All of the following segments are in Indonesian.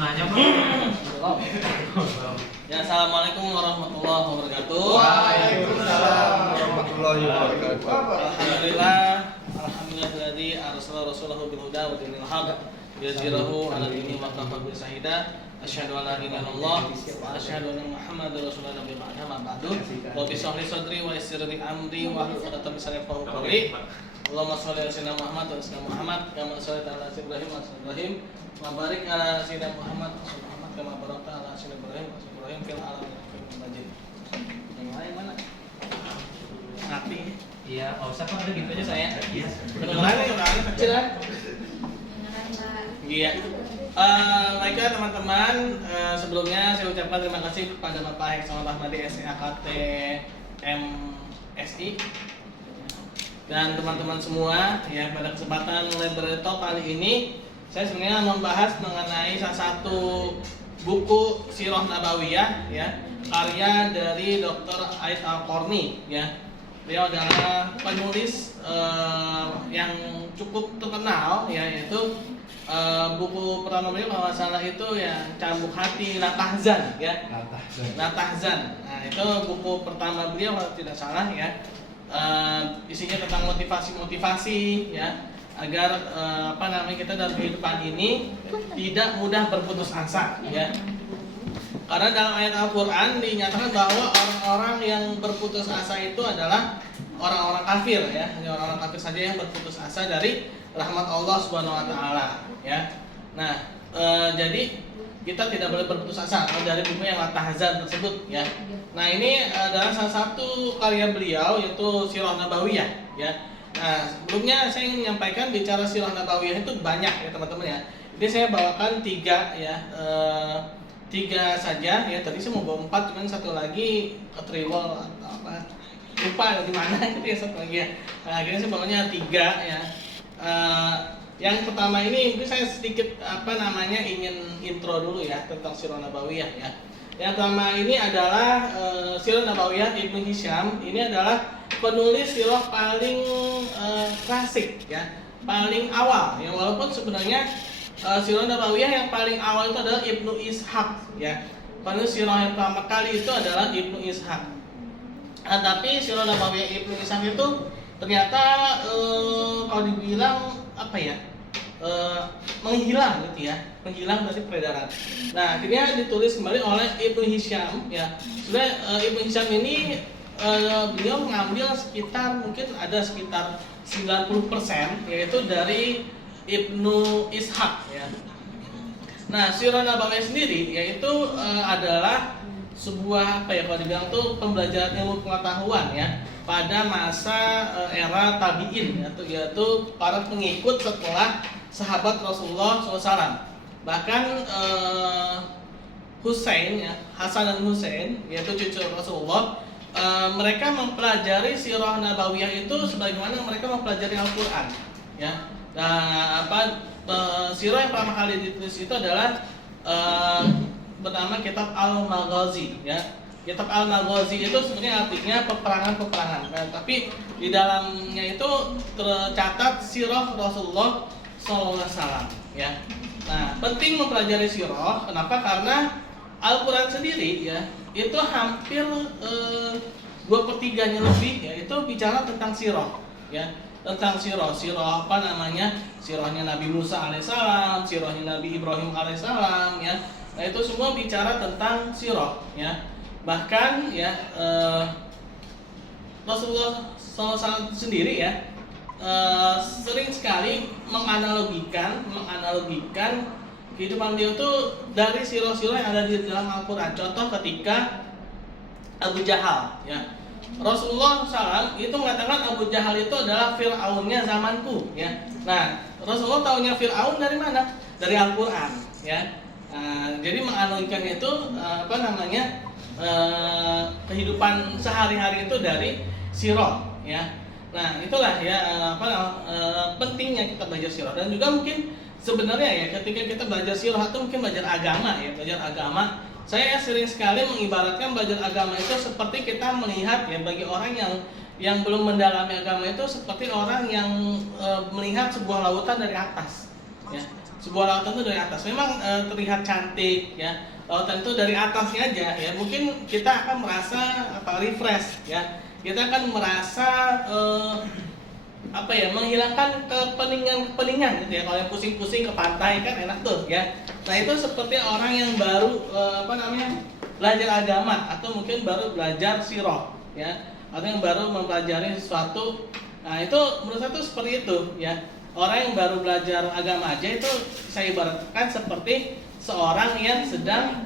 nanya Pak. Ya, assalamualaikum warahmatullahi wabarakatuh. Waalaikumsalam warahmatullahi wabarakatuh. Alhamdulillah alladzi arsala rasulahu bil huda wa dinil haq liyuzhirahu 'ala dini wa kafa bi shahida. Asyhadu an la ilaha illallah wa asyhadu anna Muhammadar rasulullah nabiyyi ma ba'du. Rabbi shrah li sadri wa yassir li amri wa hlul 'uqdatam min lisani yafqahu qawli. Allahumma shalli ala sayyidina Muhammad wa sallim Muhammad kama shallaita ala Ibrahim wa ala Ibrahim wa barik ala sayyidina Muhammad wa sallim Muhammad kama barakta ala sayyidina Ibrahim wa sallim Ibrahim fil alamin innaka Majid. Yang lain mana? Mati. Iya, Pak Ustaz Pak, udah gitu aja saya. Iya. Kedengeran ya, udah kecil kan? Iya. Baiklah teman-teman, sebelumnya saya ucapkan terima kasih kepada Bapak Heksawan Rahmadi SAKT MSI dan teman-teman semua ya. Pada kesempatan Library Talk kali ini saya sebenarnya membahas mengenai salah satu buku Sirah Nabawiyah ya, karya dari Dr. Ait Al-Qarni ya. Beliau adalah penulis yang cukup terkenal ya, yaitu buku pertama beliau kalau nggak salah itu ya Cambuk Hati Latahzan ya. Latahzan. Nah, itu buku pertama beliau kalau tidak salah ya. Isinya tentang motivasi ya, agar kita dalam kehidupan ini tidak mudah berputus asa ya. Karena dalam ayat Al-Quran dinyatakan bahwa orang-orang yang berputus asa itu adalah orang-orang kafir ya, hanya orang-orang kafir saja yang berputus asa dari rahmat Allah Subhanahu Wa Taala ya. Nah, jadi kita tidak boleh berputus asa dari buku yang Latahzan tersebut ya. Nah, ini adalah salah satu karya beliau yaitu Sirah Nabawiyah ya. Nah, sebelumnya saya ingin menyampaikan bicara Sirah Nabawiyah itu banyak ya teman-teman ya. Jadi saya bawakan tiga ya. Tiga saja ya, tadi saya mau bawa 4 cuman satu lagi ketribol atau apa lupa di mana gitu ya, satu lagi ya. Nah, akhirnya saya bawanya 3 ya. Yang pertama ini mungkin saya sedikit ingin intro dulu ya tentang Sirah Nabawiyah ya. Yang pertama ini adalah Sirah Nabawiyah Ibnu Hisham. Ini adalah penulis sirah paling klasik ya, paling awal ya, walaupun sebenarnya Sirah Nabawiyah yang paling awal itu adalah Ibnu Ishaq ya. Penulis sirah yang pertama kali itu adalah Ibnu Ishaq. Nah, tapi Sirah Nabawiyah Ibnu Ishaq itu ternyata kalau dibilang menghilang gitu ya, menghilang dari peredaran. Nah, akhirnya ditulis kembali oleh Ibnu Hisham ya. Sebenarnya Ibnu Hisham ini beliau mengambil mungkin ada sekitar 90% yaitu dari Ibnu Ishaq ya. Nah, Sirah Nabawiyah sendiri yaitu adalah sebuah kalau dibilang tuh pembelajaran ilmu pengetahuan ya pada masa era tabi'in yaitu para pengikut setelah sahabat Rasulullah SAW. Bahkan Husain ya, Hasan dan Husain yaitu cucu Rasulullah, mereka mempelajari Sirah Nabawiyah itu sebagaimana mereka mempelajari Al-Quran ya. Nah, sirah yang pertama kali ditulis itu adalah pertama kitab Al-Maghazi ya. Kitab Al-Maghazi itu sebenarnya artinya peperangan-peperangan. Nah, tapi di dalamnya itu tercatat sirah Rasulullah SAW ya. Nah, penting mempelajari sirah. Kenapa? Karena Al-Quran sendiri ya itu hampir 2/3-nya lebih ya itu bicara tentang sirah ya. Tentang sirahnya sirahnya Nabi Musa alaihissalam, sirahnya Nabi Ibrahim alaihissalam ya. Nah, itu semua bicara tentang sirah ya. Bahkan ya Rasulullah SAW sendiri ya sering sekali menganalogikan kehidupan beliau itu dari sirah-sirah yang ada di dalam Al-Quran. Contoh ketika Abu Jahal ya, Rasulullah SAW itu mengatakan Abu Jahal itu adalah Fir'aunnya zamanku ya. Nah, Rasulullah tahunya Fir'aun dari mana? Dari Al-Quran ya. Jadi menganalogikan itu kehidupan sehari-hari itu dari sirah ya. Nah, itulah ya pentingnya kita belajar sirah. Dan juga mungkin sebenarnya ya ketika kita belajar sirah itu mungkin belajar agama. Saya sering sekali mengibaratkan belajar agama itu seperti kita melihat ya, bagi orang yang belum mendalami agama itu seperti orang yang melihat sebuah lautan dari atas ya. sebuah lautan itu dari atas memang terlihat cantik ya. Lautan itu dari atasnya aja ya, mungkin kita akan merasa refresh ya, kita akan merasa menghilangkan kepeningan gitu ya. Kalau yang pusing-pusing ke pantai kan enak tuh ya. Nah itu seperti orang yang baru belajar agama, atau mungkin baru belajar sirah ya, atau yang baru mempelajari sesuatu. Nah itu menurut saya tuh seperti itu ya. Orang yang baru belajar agama aja itu saya ibaratkan seperti seorang yang sedang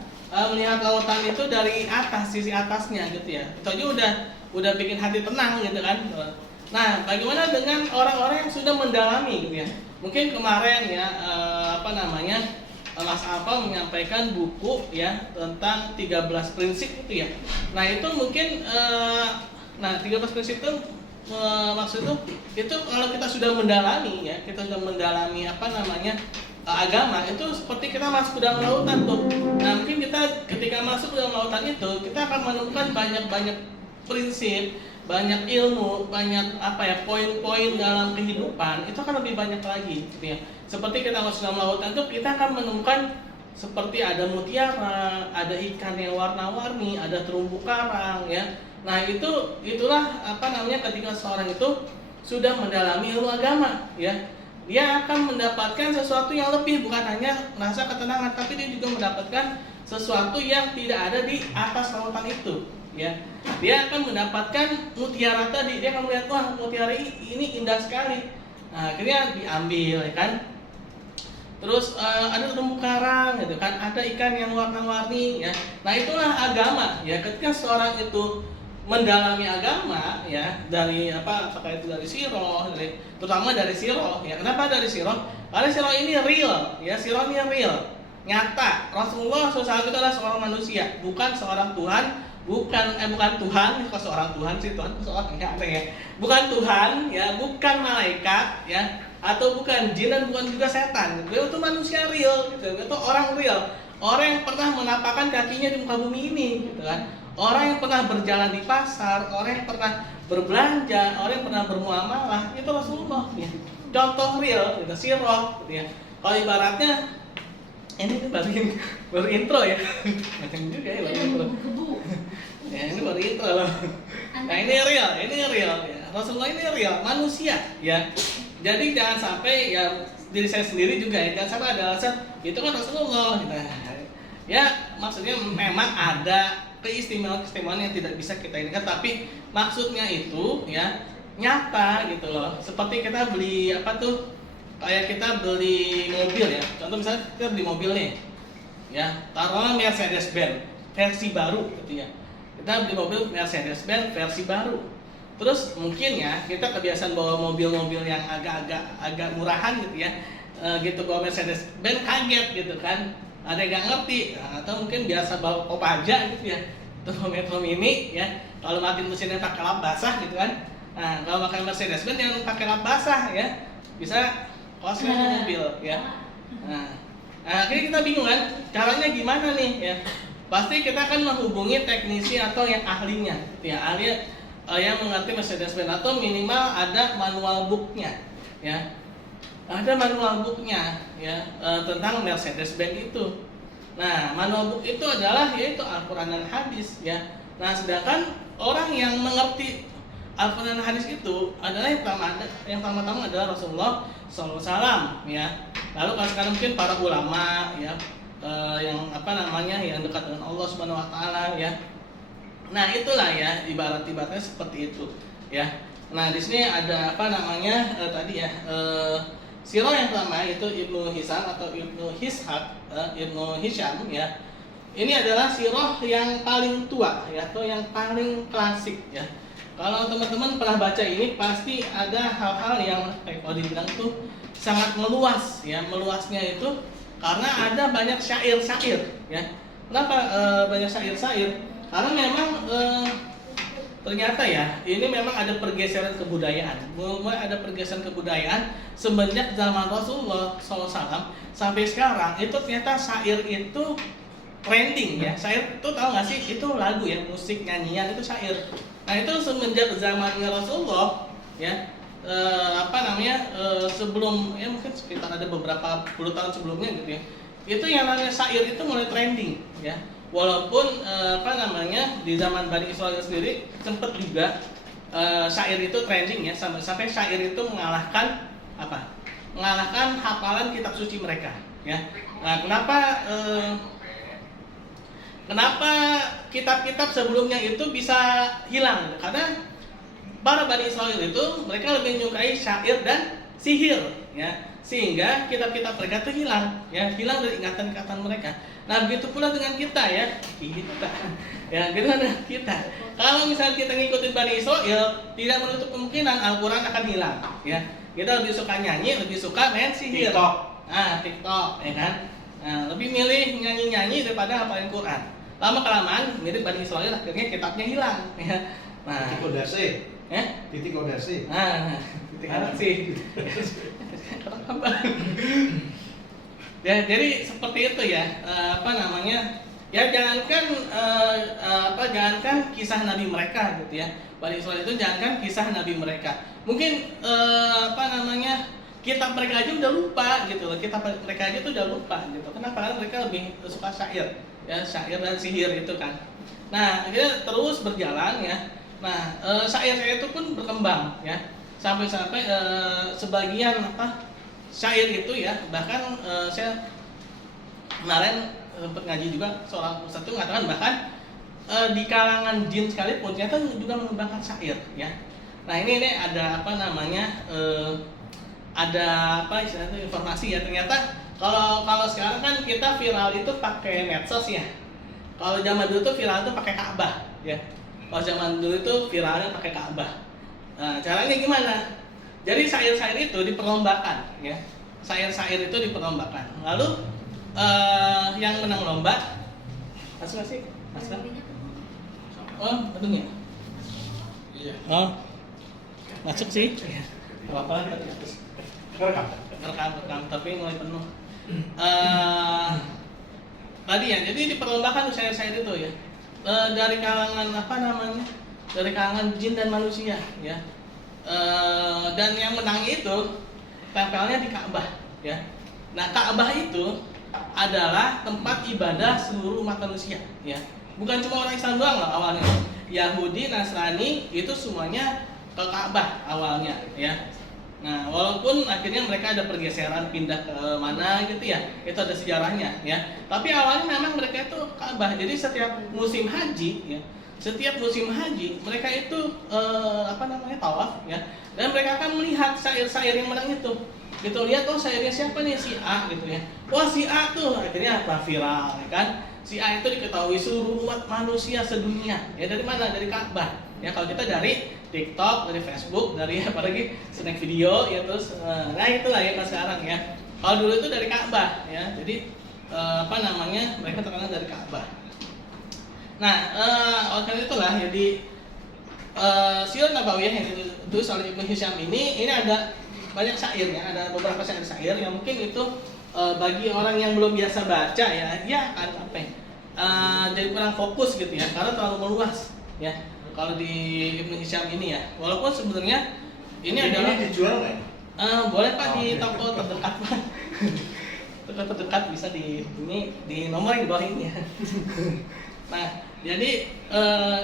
melihat lautan itu dari atas, sisi atasnya gitu ya. Itu aja udah bikin hati tenang gitu kan. Nah, bagaimana dengan orang-orang yang sudah mendalami gitu ya? Mungkin kemarin ya Mas Alfa menyampaikan buku ya tentang 13 prinsip itu ya. Nah, itu mungkin 13 prinsip itu maksud itu kalau kita sudah mendalami ya, kita sudah mendalami agama, itu seperti kita masuk ke dalam lautan tuh. Nah, mungkin kita ketika masuk ke dalam lautan itu, kita akan menemukan banyak prinsip, banyak ilmu, banyak poin-poin dalam kehidupan. Itu akan lebih banyak lagi gitu ya. Seperti kita masuk dalam lautan itu, kita akan menemukan seperti ada mutiara, ada ikan yang warna-warni, ada terumbu karang ya. Nah, itulah ketika seorang itu sudah mendalami ilmu agama ya. Dia akan mendapatkan sesuatu yang lebih, bukan hanya merasa ketenangan, tapi dia juga mendapatkan sesuatu yang tidak ada di atas lautan itu ya. Dia akan mendapatkan mutiara tadi, dia akan melihat, wah mutiara ini indah sekali. Nah, akhirnya diambil ya kan. Terus ada terumbu karang gitu kan, ada ikan yang warna-warni ya. Nah, itulah agama ya. Ketika seorang itu mendalami agama ya, dari apakah itu dari sirah, terutama dari sirah ya. Kenapa dari sirah? Karena sirah ini real ya, sirah ini real, nyata. Rasulullah SAW itu adalah seorang manusia, bukan seorang Tuhan, bukan Tuhan, kok seorang Tuhan sih, Tuhan seorang ya. Bukan Tuhan ya, bukan malaikat ya, atau bukan jin dan bukan juga setan. Beliau itu manusia real gitu, itu orang real, orang yang pernah menapakkan kakinya di muka bumi ini gitu kan. Orang yang pernah berjalan di pasar, orang yang pernah berbelanja, orang yang pernah bermuamalah, itu Rasulullah ya. Contoh real gitu, sirah gitu ya. Kalau ibaratnya ini baru intro ya. Macam juga ya baru intro. Ya, ini baru intro loh. Nah, ini real ya. Rasulullah ini real, manusia ya. Jadi jangan sampai ya, diri saya sendiri juga ya, jangan sampai ada alasan itu kan Rasulullah gitu. Ya, maksudnya memang ada keistimewaan yang tidak bisa kita inikan, tapi maksudnya itu ya nyata gitu loh. Seperti kita beli kayak kita beli mobil ya. Contoh misalnya kita beli mobil nih ya, taruhlah Mercedes-Benz versi baru gitu ya. Kita beli mobil Mercedes-Benz versi baru. Terus mungkin ya kita kebiasaan bawa mobil-mobil yang agak murahan gitu ya. Gitu bawa Mercedes-Benz kaget gitu kan. Ada yang nggak ngerti, atau mungkin biasa bawa Kopaja gitu ya, atau Metro Mini ya, kalau mati mesinnya pakai lap basah gitu kan. Nah, kalau pakai Mercedes-Benz yang pakai lap basah ya, bisa kosnya mobil ya. Nah, akhirnya kita bingung kan, caranya gimana nih ya? Pasti kita akan menghubungi teknisi atau yang ahlinya gitu ya, ahli yang mengerti Mercedes-Benz, atau minimal ada manual booknya ya. Ada manual booknya ya tentang Mercedes-Benz itu. Nah, manual book itu adalah yaitu Al-Quran dan hadis ya. Nah, sedangkan orang yang mengerti Al-Quran dan hadis itu adalah yang pertama adalah Rasulullah SAW ya. Lalu sekarang mungkin para ulama ya yang yang dekat dengan Allah Subhanahu Wa Taala ya. Nah, itulah ya ibaratnya seperti itu ya. Nah, di sini ada tadi ya. Sirah yang pertama itu Ibnu Hisham atau Ibnu Hisham ya. Ini adalah sirah yang paling tua ya, atau yang paling klasik ya. Kalau teman-teman pernah baca ini pasti ada hal-hal yang kalau dibilang tuh sangat meluas ya. Meluasnya itu karena ada banyak syair-syair ya. Kenapa banyak syair-syair? Karena memang ternyata ya, ini memang ada pergeseran kebudayaan. Mulai ada pergeseran kebudayaan semenjak zaman Rasulullah SAW sampai sekarang. Itu ternyata syair itu trending ya. Syair itu tahu nggak sih? Itu lagu ya, musik, nyanyian itu syair. Nah, itu semenjak zamannya Rasulullah ya, sebelum ya mungkin sekitar ada beberapa puluh tahun sebelumnya gitu ya, itu yang namanya syair itu mulai trending ya. Walaupun di zaman Bani Israil sendiri sempat juga syair itu trending ya, sampai syair itu mengalahkan hafalan kitab suci mereka ya. Nah, kenapa kitab-kitab sebelumnya itu bisa hilang? Karena para Bani Israil itu mereka lebih menyukai syair dan sihir ya, sehingga kitab-kitab mereka itu hilang dari ingatan-ingatan mereka. Nah, begitu pula dengan kita ya, gitu dengan kita. Kalau misalnya kita ngikutin Bani Israil, tidak menutup kemungkinan Al-Quran akan hilang ya. Kita lebih suka nyanyi, lebih suka main sihir. TikTok ya kan. Nah, lebih milih nyanyi-nyanyi daripada hafalin Quran. Lama-kelamaan mirip Bani Israil, akhirnya kitabnya hilang ya. Nah, Titik Odasi. titik Odasi. Ya, jadi seperti itu ya. Ya jangankan kisah Nabi mereka gitu ya. Bani Israil itu jangankan kisah Nabi mereka. Mungkin kitab mereka aja udah lupa gitu loh. Kitab mereka aja tuh udah lupa gitu. Kenapa? Karena mereka lebih suka syair. Ya, syair dan sihir itu kan. Nah, akhirnya terus berjalan ya. Nah, syair-syair itu pun berkembang ya. Sampai-sampai sebagian syair itu ya, bahkan saya kemarin sempat ngaji juga, seorang ustadz itu mengatakan bahkan di kalangan jin sekalipun ternyata juga mengembangkan syair ya. Nah, ini ada istilahnya informasi ya, ternyata kalau sekarang kan kita viral itu pakai medsos ya. Kalau zaman dulu tuh viral itu pakai Ka'bah ya. Kalau zaman dulu itu viralnya pakai Ka'bah. Nah, caranya gimana? Jadi syair-syair itu diperlombakan ya. Syair-syair itu diperlombakan. Lalu yang menang lomba masuk nggak sih? Masuk? Oh, betul ya? Iya. Oh, masuk sih. Apa-apa rekam tapi mulai penuh. Tadi ya, jadi diperlombakan syair-syair itu ya. Dari kalangan dari kalangan jin dan manusia ya. Dan yang menang itu tempelnya di Ka'bah ya. Nah, Ka'bah itu adalah tempat ibadah seluruh umat manusia ya. Bukan cuma orang Islam doang loh awalnya. Yahudi, Nasrani itu semuanya ke Ka'bah awalnya ya. Nah, walaupun akhirnya mereka ada pergeseran pindah ke mana gitu ya, itu ada sejarahnya ya. Tapi awalnya memang mereka itu Ka'bah. Jadi setiap musim haji ya, mereka itu tawaf ya. Dan mereka akan melihat syair-syair yang menang itu. Gitu, lihat syairnya siapa nih, si A gitu ya. Wah, si A tuh akhirnya viral ya kan. Si A itu diketahui seluruh umat manusia sedunia. Ya, dari mana? Dari Ka'bah. Ya, kalau kita dari TikTok, dari Facebook, dari apalagi snack video ya, terus nah itulah ya kan sekarang ya. Kalau dulu itu dari Ka'bah ya. Jadi mereka terkenal dari Ka'bah. Nah, oleh karena itulah jadi Sirah Nabawiyah yang ditulis oleh Ibnu Hisham ini ada banyak syairnya, ada beberapa syair-syair yang mungkin itu bagi orang yang belum biasa baca ya, dia akan jadi kurang fokus gitu ya, karena terlalu meluas ya. Kalau di Ibnu Hisham ini ya, walaupun sebenarnya ini adalah dijual nggak? Boleh Pak di toko terdekat Pak. Toko terdekat bisa di nomor yang di bawah ini ya. Nah, jadi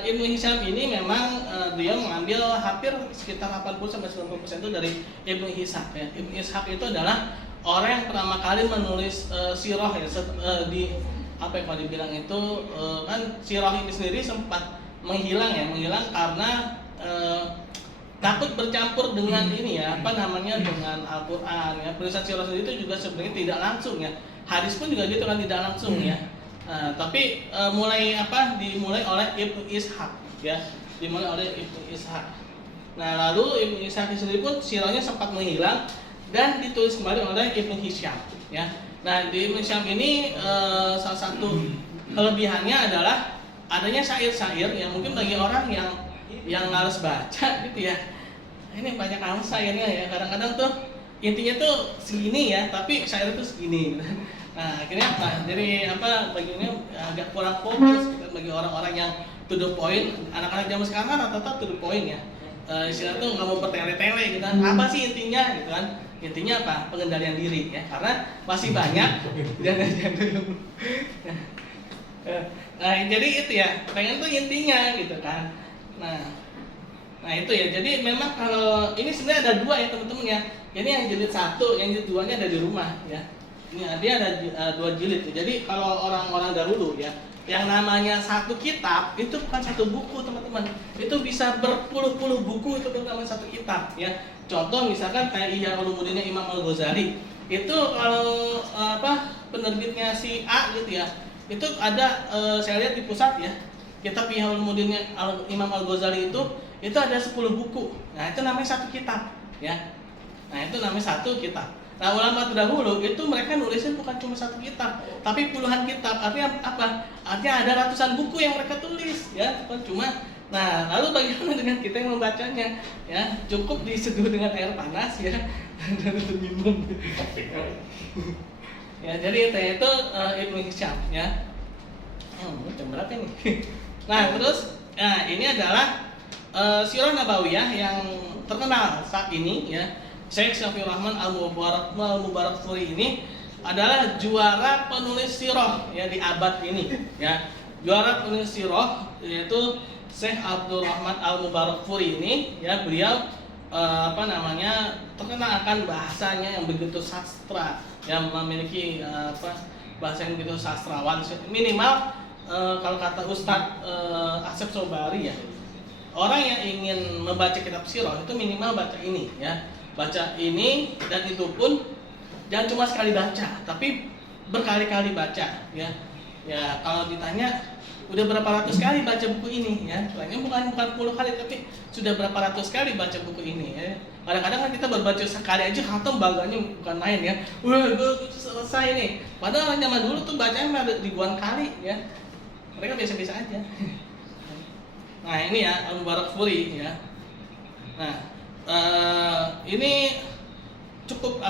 Ibnu Hisham ini memang dia mengambil hampir sekitar 80-90% itu dari Ibnu Ishaq ya. Ibnu Ishaq itu adalah orang yang pertama kali menulis sirah ya, kalau dibilang itu kan sirah ini sendiri sempat menghilang karena takut bercampur dengan ini ya, dengan Al-Qur'an ya. Penulisan sirah sendiri itu juga sebenarnya tidak langsung ya. Hadis pun juga gitu kan, tidak langsung ya. Tapi dimulai oleh Ibnu Ishaq ya, Nah, lalu Ibnu Ishaq sendiri pun sirahnya sempat menghilang dan ditulis kembali oleh Ibnu Hisham ya. Nah, di Ibnu Hisham ini salah satu kelebihannya adalah adanya syair-syair yang mungkin bagi orang yang males baca gitu ya. Ini banyak amat syairnya ya. Kadang-kadang tuh intinya tuh segini ya, tapi syair itu segini. Nah, akhirnya jadi bagiannya agak kurang fokus gitu, bagi orang-orang yang to the point. Anak-anak zaman sekarang kan rata-rata to the point ya. istilah tuh nggak mau bertele-tele gitu kan. Apa sih intinya gitu kan? Intinya apa? Pengendalian diri ya, karena masih banyak jangan nah jadi itu ya, pengen tuh intinya gitu kan. Nah itu ya, jadi memang kalau ini sebenarnya ada dua ya teman-teman ya. Ini yang jilid 1, yang jilid 2-nya ada di rumah ya. Ini dia ada 2 jilid. Jadi kalau orang-orang dahulu ya, yang namanya satu kitab itu bukan satu buku teman-teman. Itu bisa berpuluh-puluh buku itu namanya satu kitab ya. Contoh misalkan kayak Ihya Ulumuddinnya Imam Al-Ghazali. Itu kalau penerbitnya si A gitu ya. Itu ada saya lihat di pusat ya. Kitab Ihya Ulumuddinnya Imam Al-Ghazali itu ada 10 buku. Nah, itu namanya satu kitab ya. Nah, itu namanya satu kitab. Nah, ulama terdahulu itu mereka nulisnya bukan cuma satu kitab, tapi puluhan kitab. Artinya apa? Artinya ada ratusan buku yang mereka tulis, ya, bukan cuma. Nah, lalu bagaimana dengan kita yang membacanya? Ya, cukup diseduh dengan air panas, ya, dan minum. Ya, jadi itu Ibnu Hisham, ya. Jam berapa nih? Nah, terus, ini adalah Sirah Nabawiyah yang terkenal saat ini, ya. Syekh Syafiur Rahman Al-Mubarakfuri ini adalah juara penulis sirah ya di abad ini ya. Juara penulis sirah yaitu Syekh Abdul Rahman Al-Mubarakfuri ini ya, beliau terkenal akan bahasanya yang begitu sastra, yang memiliki bahasa yang begitu sastrawan. Minimal kalau kata Ustadz Asep Sobari ya, orang yang ingin membaca kitab sirah itu minimal baca ini ya. Baca ini, dan itu pun jangan cuma sekali baca, tapi berkali-kali baca ya. Ya, kalau ditanya udah berapa ratus kali baca buku ini ya. Soalnya bukan puluh kali, tapi sudah berapa ratus kali baca buku ini ya. Kadang-kadang kan kita berbaca sekali aja khatam, bangganya bukan main ya. Wah, gue selesai nih. Padahal zaman dulu tuh bacanya ada ribuan kali ya. Mereka biasa-biasa aja. Nah, ini ya Al-Mubarakfuri ya. Nah, ini cukup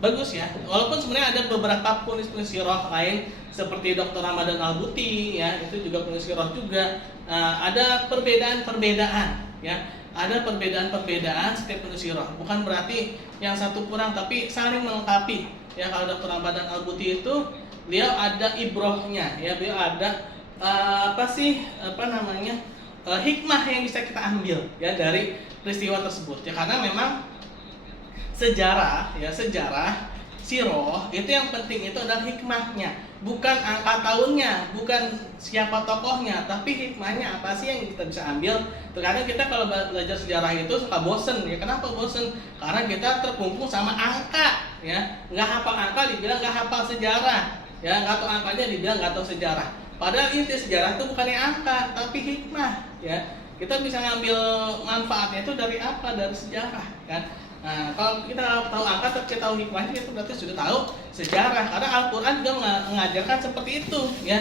bagus ya. Walaupun sebenarnya ada beberapa penulis sirah lain seperti Dr. Ramadan Al-Buti ya, itu juga penulis sirah juga. Ada perbedaan-perbedaan ya. Ada perbedaan-perbedaan setiap penulis sirah. Bukan berarti yang satu kurang, tapi saling melengkapi. Ya, kalau Dr. Ramadan Al-Buti itu beliau ada ibrohnya ya, beliau ada hikmah yang bisa kita ambil ya dari peristiwa tersebut ya, karena memang sejarah sirah itu yang penting itu adalah hikmahnya, bukan angka tahunnya, bukan siapa tokohnya, tapi hikmahnya apa sih yang kita bisa ambil. Terkadang kita kalau belajar sejarah itu suka bosen ya. Kenapa bosen? Karena kita terkungkung sama angka ya, nggak hafal angka dibilang nggak hafal sejarah ya, nggak tahu angkanya dibilang nggak tahu sejarah. Padahal inti sejarah itu bukannya angka, tapi hikmah ya. Kita bisa ngambil manfaatnya itu dari apa? Dari sejarah kan. Nah, kalau kita tahu angka tapi kita tahu hikmahnya, itu berarti sudah tahu sejarah. Karena Al-Quran juga mengajarkan seperti itu ya.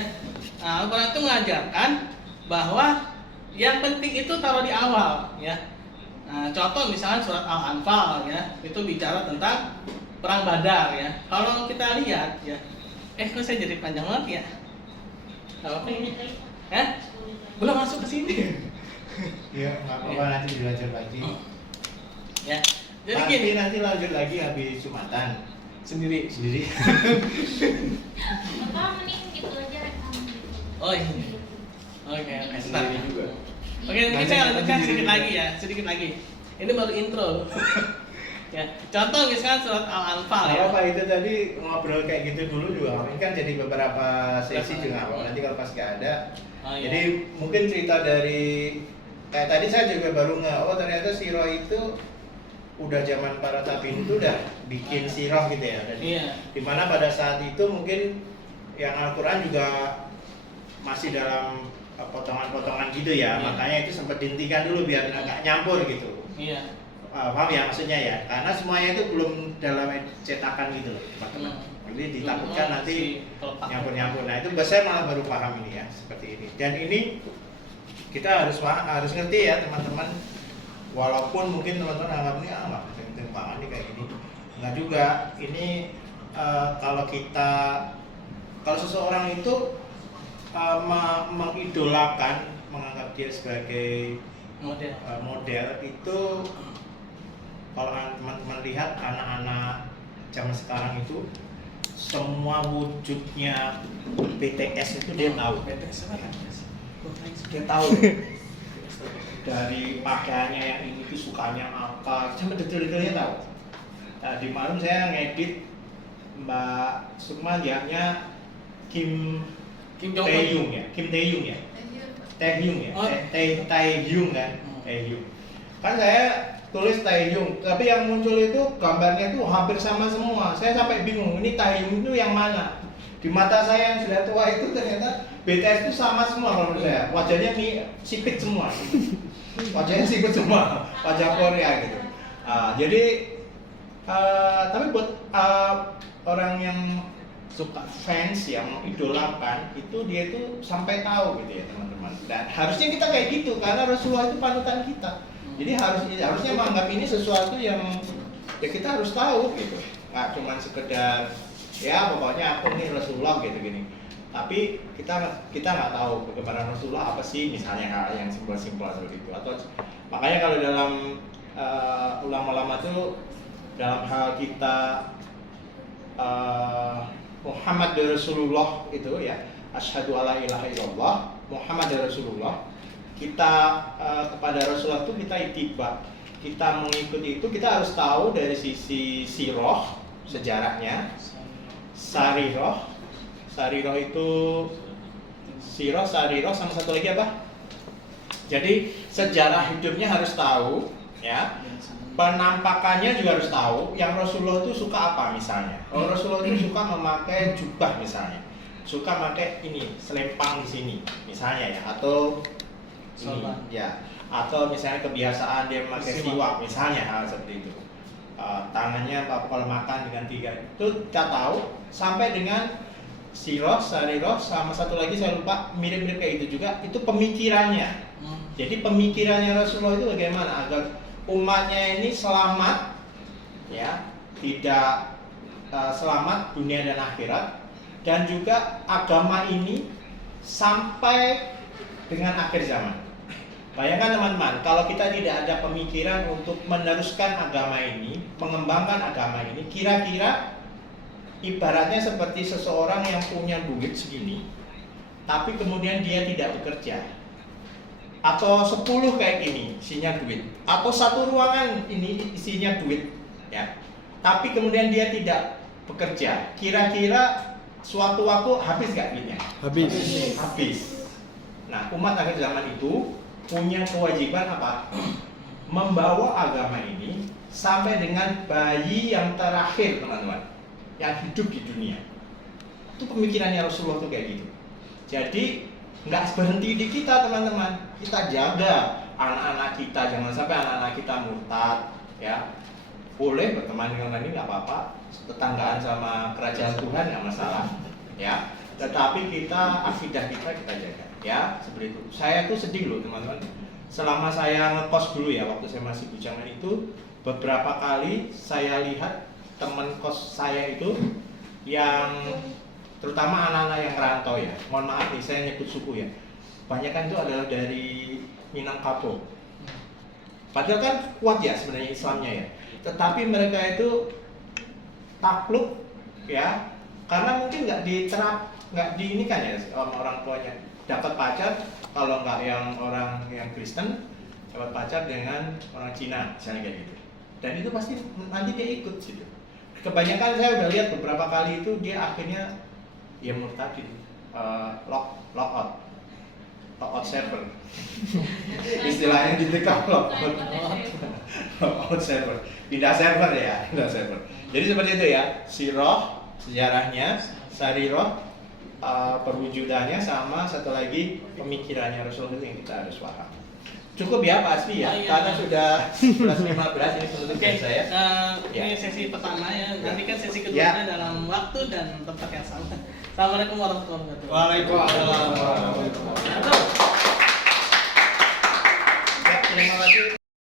Nah, Al-Quran itu mengajarkan bahwa yang penting itu taruh di awal ya. Nah, contoh misalnya surat Al-Anfal ya, itu bicara tentang perang Badar ya. Kalau kita lihat ya, kok saya jadi panjang banget ya? Apa ini? Belum masuk ke sini. Iya, nggak apa-apa, nanti dilanjut lagi. Ya, jadi gini. Nanti lanjut lagi habis Jumatan. Sendiri. Apa mending gitu aja rekam gitu. Oh iya. Oke, start Sendiri juga. Oke, mungkin saya lanjutkan sedikit lagi. Ini baru intro. Ya, contoh misalnya surat Al-Anfal ya. Apa itu tadi ngobrol kayak gitu dulu juga, ini kan jadi beberapa sesi juga apa. Nanti kalau pas nggak ada, Iya. jadi mungkin cerita dari kayak tadi saya juga baru ternyata sirah itu udah zaman para tabiin itu udah bikin sirah gitu ya. Dan Iya. dimana pada saat itu mungkin yang Al-Quran juga masih dalam potongan-potongan gitu ya. Iya. Makanya itu sempat dihentikan dulu biar nggak nyampur gitu. Iya. Paham ya maksudnya ya, karena semuanya itu belum dalam cetakan gitu loh teman-teman. Jadi ditakutkan nanti nyampur-nyampur. Nah itu saya malah baru paham ini ya, seperti ini. Dan ini kita harus ngerti ya teman-teman. Walaupun mungkin teman-teman anggap ini nggak penting banget nih kayak gini, nggak juga. Ini kalau seseorang itu mengidolakan, menganggap dia sebagai model itu kalau teman-teman lihat anak-anak zaman sekarang itu semua wujudnya BTS itu dia tahu. BTS apa? Dia tahu dari pakaiannya yang ini tuh sukanya apa, sampai detail-detailnya tahu. Tadi malam saya ngedit Mbak Sukma lihatnya Kim Taehyung ya, Taehyung ya, Oh. Taehyung kan, Taehyung. Kan saya tulis Taehyung, tapi yang muncul itu gambarnya itu hampir sama semua. Saya sampai bingung, ini Taehyung itu yang mana? Di mata saya yang sudah tua itu ternyata BTS itu sama semua kalau menurut saya. Wajahnya sipit semua. Wajahnya sipit semua, wajah Korea gitu. Jadi tapi buat orang yang suka fans yang idolakan itu dia itu sampai tahu gitu ya teman-teman. Dan harusnya kita kayak gitu karena Rasulullah itu panutan kita. Jadi harusnya menganggap ini sesuatu yang ya kita harus tahu gitu. Nggak cuma sekedar ya pokoknya aku nih Rasulullah gitu gini. Tapi kita nggak tahu kebenaran Rasulullah apa sih, misalnya hal yang simpel-simpel seperti itu. Atau makanya kalau dalam ulama-ulama itu dalam hal kita Muhammad Rasulullah itu ya, asyhadu alla ilaha illallah Muhammad Rasulullah, kita kepada Rasulullah itu kita ittiba, kita mengikuti itu kita harus tahu dari sisi sirah sejarahnya, sarirah itu sirah sama satu lagi apa? Jadi sejarah hidupnya harus tahu ya. Penampakannya juga harus tahu. Yang Rasulullah itu suka apa misalnya? Oh, Rasulullah itu suka memakai jubah misalnya, suka memakai ini selempang di sini misalnya ya, atau ini ya, atau misalnya kebiasaan dia memakai siwak misalnya, hal seperti itu. Tangannya kalau makan dengan 3 itu kita tahu, sampai dengan sirah, sarirah, sama satu lagi saya lupa, mirip-mirip kayak itu juga. Itu pemikirannya. Jadi pemikirannya Rasulullah itu bagaimana agar umatnya ini selamat ya, tidak selamat dunia dan akhirat, dan juga agama ini sampai dengan akhir zaman. Bayangkan teman-teman, kalau kita tidak ada pemikiran untuk meneruskan agama ini, mengembangkan agama ini, kira-kira ibaratnya seperti seseorang yang punya duit segini, tapi kemudian dia tidak bekerja. Atau 10 kayak gini isinya duit, atau satu ruangan ini isinya duit ya, tapi kemudian dia tidak bekerja, kira-kira suatu waktu habis gak duitnya? Habis. Nah, umat akhir zaman itu punya kewajiban apa? Membawa agama ini sampai dengan bayi yang terakhir teman-teman, yang hidup di dunia. Itu pemikirannya Rasulullah tuh kayak gitu. Jadi nggak berhenti di kita teman-teman, kita jaga anak-anak kita, jangan sampai anak-anak kita murtad ya. Boleh berteman dengan ini nggak apa-apa, tetanggaan sama kerajaan Tuhan nggak masalah ya, tetapi kita akidah kita jaga ya, seperti itu. Saya tuh sedih loh teman-teman, selama saya ngekos dulu ya, waktu saya masih bujangan itu, beberapa kali saya lihat teman kos saya itu yang terutama anak-anak yang rantau ya, mohon maaf nih saya nyebut suku ya, kebanyakan itu adalah dari Minangkabau. Padahal kan kuat ya sebenarnya Islamnya ya, tetapi mereka itu takluk ya, karena mungkin nggak diterap, nggak diinikan ya sama orang tuanya. Dapat pacar, kalau nggak yang orang yang Kristen, dapat pacar dengan orang Cina misalnya kayak gitu, dan itu pasti nanti dia ikut gitu. Kebanyakan saya udah lihat beberapa kali itu dia akhirnya ya murtadin, lock out server. Istilahnya di TikTok lock out server, pindah server ya, pindah server. Jadi seperti itu ya, sirah sejarahnya, sarirah perwujudannya, sama satu lagi pemikirannya Rasulullah yang kita harus paham. Cukup ya Pak Asfi ya, karena sudah 11.15 ini penutup dari saya. Ini sesi pertama ya, nanti kan sesi kedua Ya. dalam waktu dan tempat yang sama. Assalamualaikum warahmatullahi wabarakatuh. Waalaikumsalam warahmatullahi wabarakatuh. Ya, terima kasih.